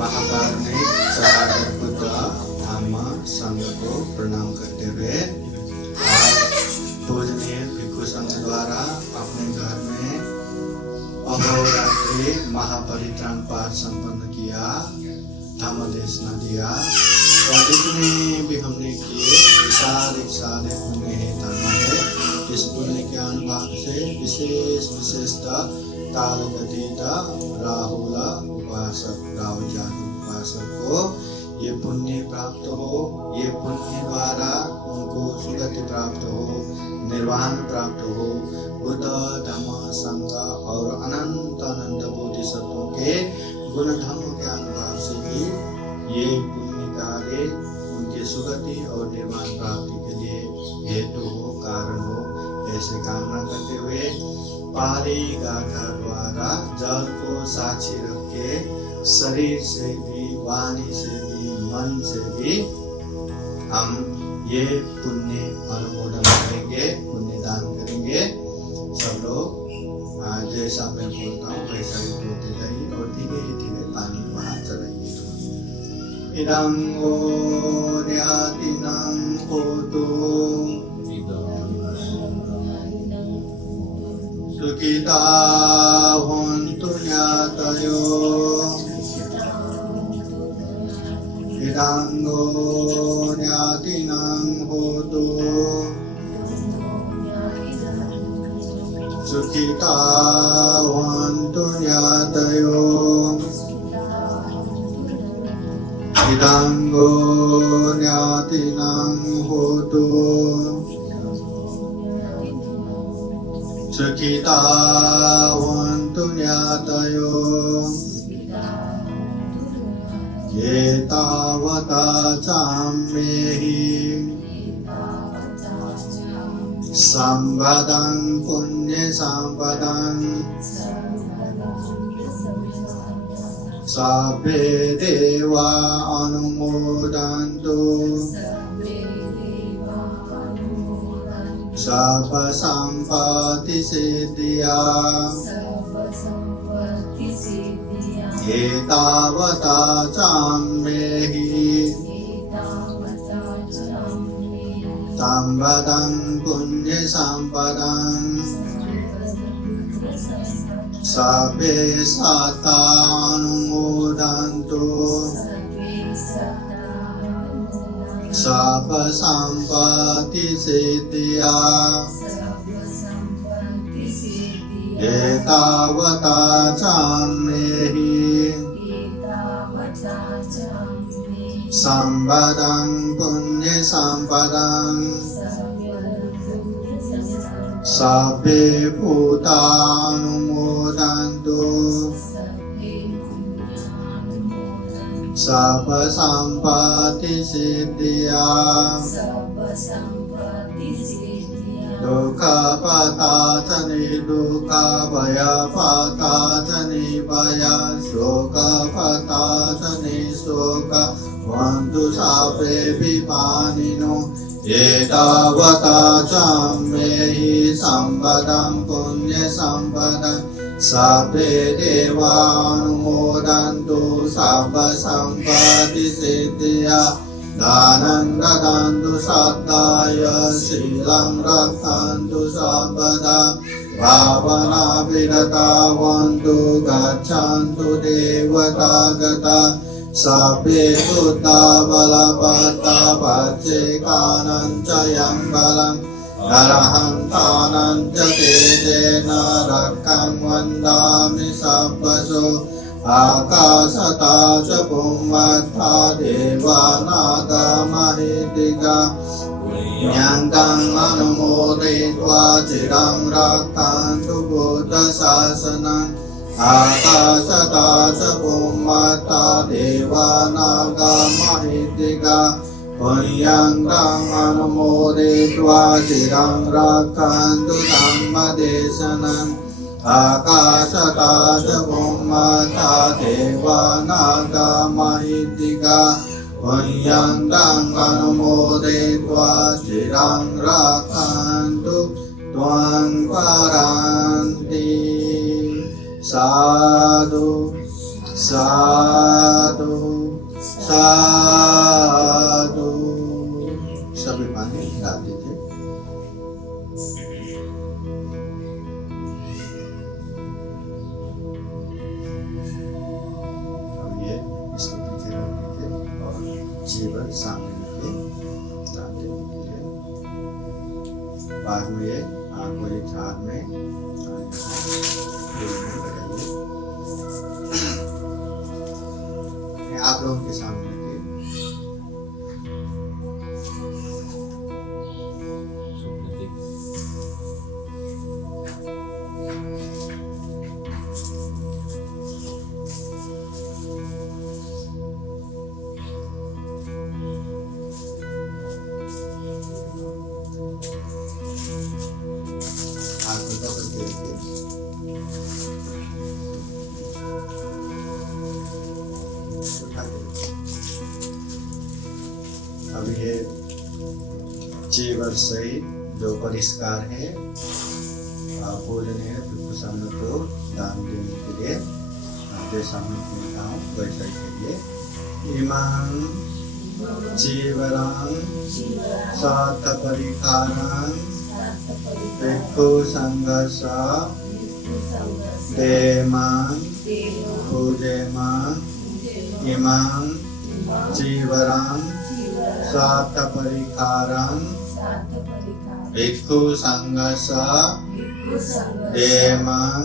महाकारुणिक सदाचार बुद्ध धम्म संघ को प्रणाम करते हुए आज पूजनीय भिक्षु संघ द्वारा अपने घर में अहोरात्रि महापरित्राण पाठ संपन्न किया, धम्म देशना दिया और जितने भी हमने किए सारे पुण्य है, धर्म है। इस पुण्य के अनुभव से विशेषता कालगतीता राहुल उपासक राहुल जातक उपासक को ये पुण्य प्राप्त हो, ये पुण्य द्वारा उनको सुगति प्राप्त हो, निर्वाण प्राप्त हो। बुद्ध धम्म संघ और अनंत बोधिसत्वों के गुण धर्म के अनुभव से भी ये पुण्य कार्य उनके सुगति और निर्वाण प्राप्ति के लिए हेतु हो, कारण हो, ऐसे कामना करते हुए पारी गाथा द्वारा जल को साक्षी रख के शरीर से भी, वाणी से भी, मन से भी हम ये पुण्य अनुमोदन करेंगे, पुण्य दान करेंगे। सब लोग जैसा मैं बोलता हूँ वैसा ही बोलते जाइए और धीरे धीरे पानी वहाँ चलाइए। इदंगो न्यातिनं होतु सुखिता होन्तु ज्ञातयो। इदंगो न्यातिनं होतु सुखिता होन्तु ज्ञातयो। इदंगो न्यातिनं होतु सुखिता होन्तु ज्ञातयो। एतावता चाम्येहि संपदं पुण्य संपदं सभ्ये देवा अनुमोदन्तु सर्व संपत्ति सिद्धिया। एतावता चाम्येहि संपदं पुण्य संपदं सभ्ये सत्ता अनुमोदन्तु सर्व संपत्ति सिद्धिया। एतावता चाम्येहि संपदं पुण्य संपदं सभ्ये भूता अनुमोदन्तु सर्व संपत्ति सिद्धिया। दुःखपताचनि दुःखभयपताचनि भय शोकपताचनि शोक वन्तु सर्वे विपानिनो। एतावता चाम्येहि संपदं पुण्य संपदं सभ्ये देवा अनुमोदन्तु सर्व संपत्ति सिद्धिया। दानं ददन्तु सद्दाय शीलं रक्षन्तु सर्वदा। भावना विरता वन्तु गच्छन्तु देवता गता। सभ्ये बुद्धा बलवता वज्रेकानं च यं बलम् अरहन्तानं च तेजेन रक्षं वन्दामि सर्वशो। आकाशता च भूमथा देवानागा महीतिका। ज्ञानं अनुमोदयित्वा चिरं रक्षन्तु बुद्धशासनं। आकाशतास भूमता देवानागा महितिका पुण्यङ्गं अनुमोदयित्वा चिरं रक्षन्तु धम्मदेशनम् आकाशतास भूमता देवानागा महितिका पुण्यङ्गं अनुमोदयित्वा चिरं रक्षन्तु त्वं परान्ति साधु साधु साधु। सभी पानी डाल दीजिए। अब ये इसको पीछे रख दीजिए और जीवन सामने रखिए डाल देने के लिए। बाद में ये आपको एक झाड़ में आप लोगों के सामने अब ये जीवन सहित जो परिष्कार है भोजन है भिक्षु सामने को दान देने के लिए जैसा मैं कहता हूँ वैसा ही करिए। इमां जीवरां सात परिखारां भिक्षु संघर्ष देमां पूजेमां इमां जीवरां सात परिखारां भिक्षु संघर्ष देमां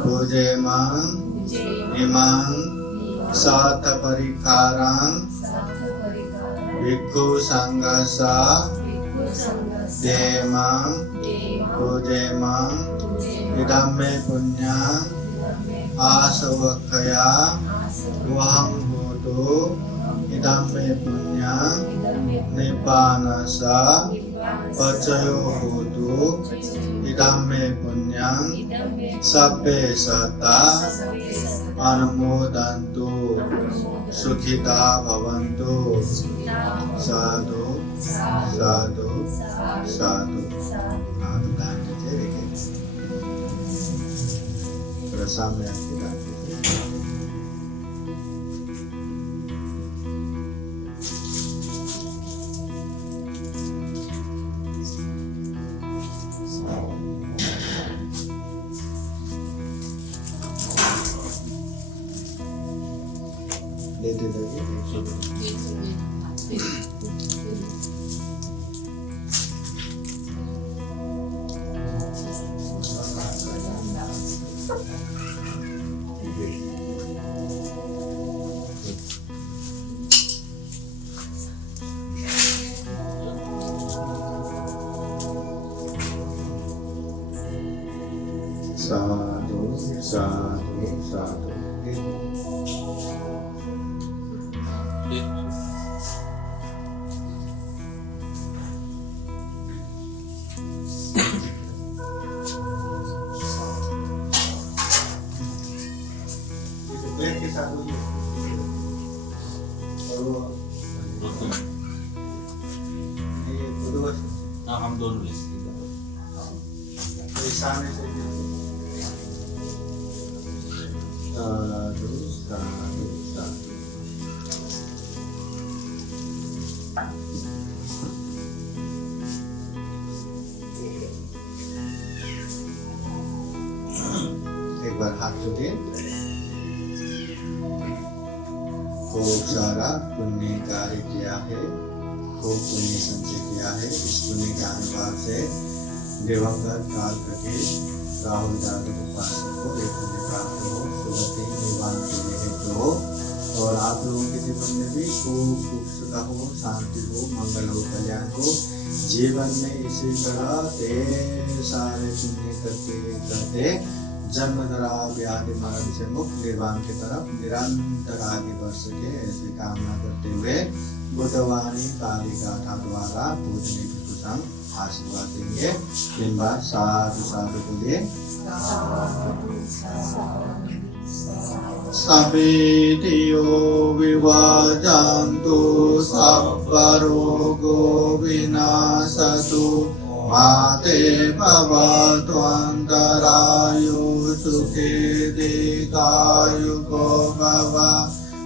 पूजेमां इमां सात परिखारां भिक्षु संघर्ष देमां पूजेमां इदं मे पुण्यं आसवक्खया वहं होतु इदं मे पुण्यं निब्बानसा पचयो होतु इदं मे पुण्यं सब्बे सत्ता अनुमोदन्तु सुखिता भवन्तु। साधु साधु साधु। हाथ डाल दीजिए। देखिए थोड़ा सामने आके डाल दीजिए। लेते जाइए। साधु साधु साधु। प्लेट के साथ हम दोनों सामने से साधु साधु साधु। एक बार हाथ जोड़िए। खूब सारा पुण्य कार्य किया है, खूब पुण्य संचय किया है। इस पुण्य के अनुभाव से दिवंगत काल कटे राहुल यादव उपासक को एक पुण्य प्राप्त हो, सुगति निवान के लिए हेतु हो और आप लोगों के जीवन में भी खूब सुख हो, शांति हो, मंगल हो, कल्याण हो। जीवन में इसी तरह ढेर सारे पुण्य करते करते जन्मजरा व्याधि मरण से मुक्त निर्वाण की तरफ निरंतर आगे बढ़ सके ऐसी कामना करते हुए बुद्धवाणी काली गाथा द्वारा पूजनीय भिक्षु संघ आशीर्वाद देंगे। 3 बार साधु साधु बोलिए। सभेतियो विवाजान्तु सब्बरोगो विनाशतु माते भवतु अन्तरायो सुखे दीर्घायुको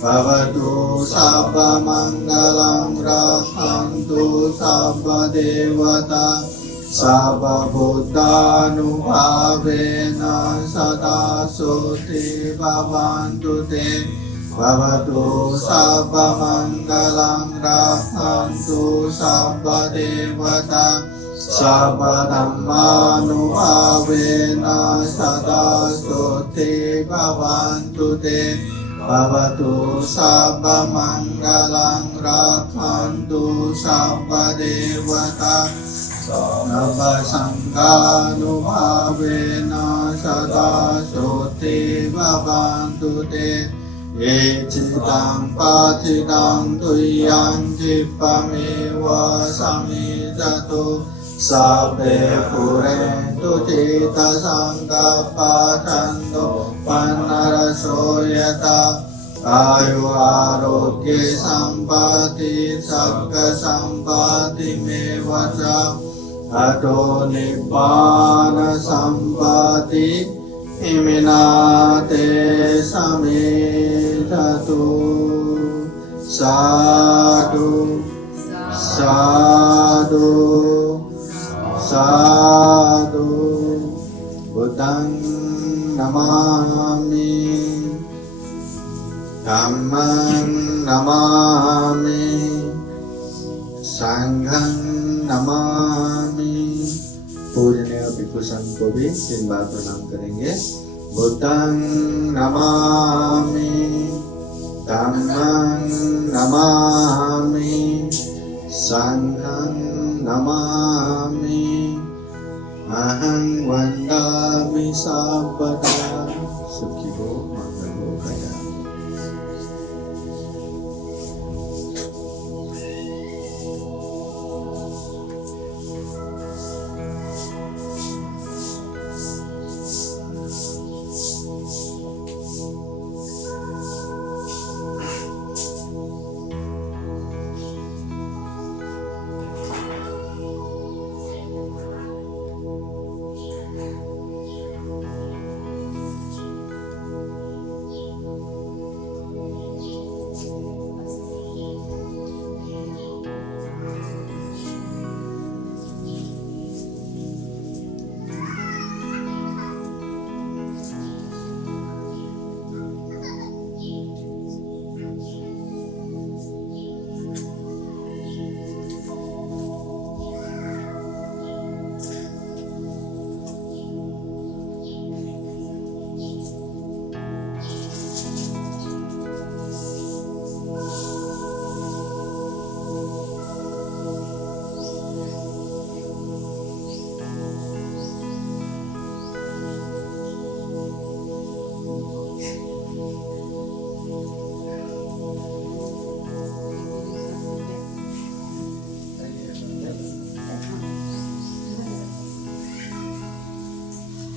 भवतु सर्वमङ्गलं रक्षन्तु सर्वदेवता सर्वभूतानुभावेन सदा सुखी भवन्तु ते भवतु सर्वमङ्गलं रक्षन्तु सर्वदेवता सर्वधर्मानुभावेन सदा सुखी भवन्तु ते भवतु सर्वमङ्गलं रक्षन्तु सर्वदेवता सर्वसङ्गानुभावेन सदा सुखी भवन्तु ते ये चितं पाचितं तुय्यं क्षिपमेव समिधतु सर्वे पुरेन्तु चित्तसङ्कल्पछन्दो पन्नरसो यथा आयु आरोग्ये सम्पत्ति सर्गसम्पत्तिमेव च अतो निब्बान सम्पत्ति इमिनाते समेधतु। साधु साधु साधु। बुद्धं नमामि धम्मं नमामि संघं नमामि। पूजनीय भिक्षु संघ को भी 3 बार प्रणाम करेंगे। बुद्धं नमामि धम्मं नमामि संघं नमामि अहं वन्दामि सर्वदा। सुखी हो मंगल हो गया।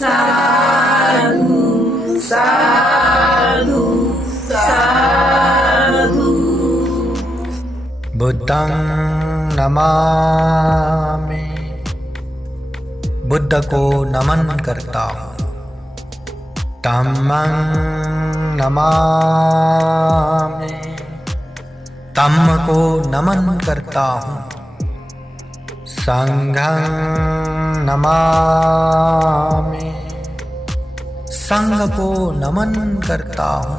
साधु साधु साधु। बुद्धं नमामि, बुद्ध को नमन करता हूँ। धम्मं नमामि, धम्म को नमन करता हूँ। संघं नमामि, संघ को नमन करता हूँ।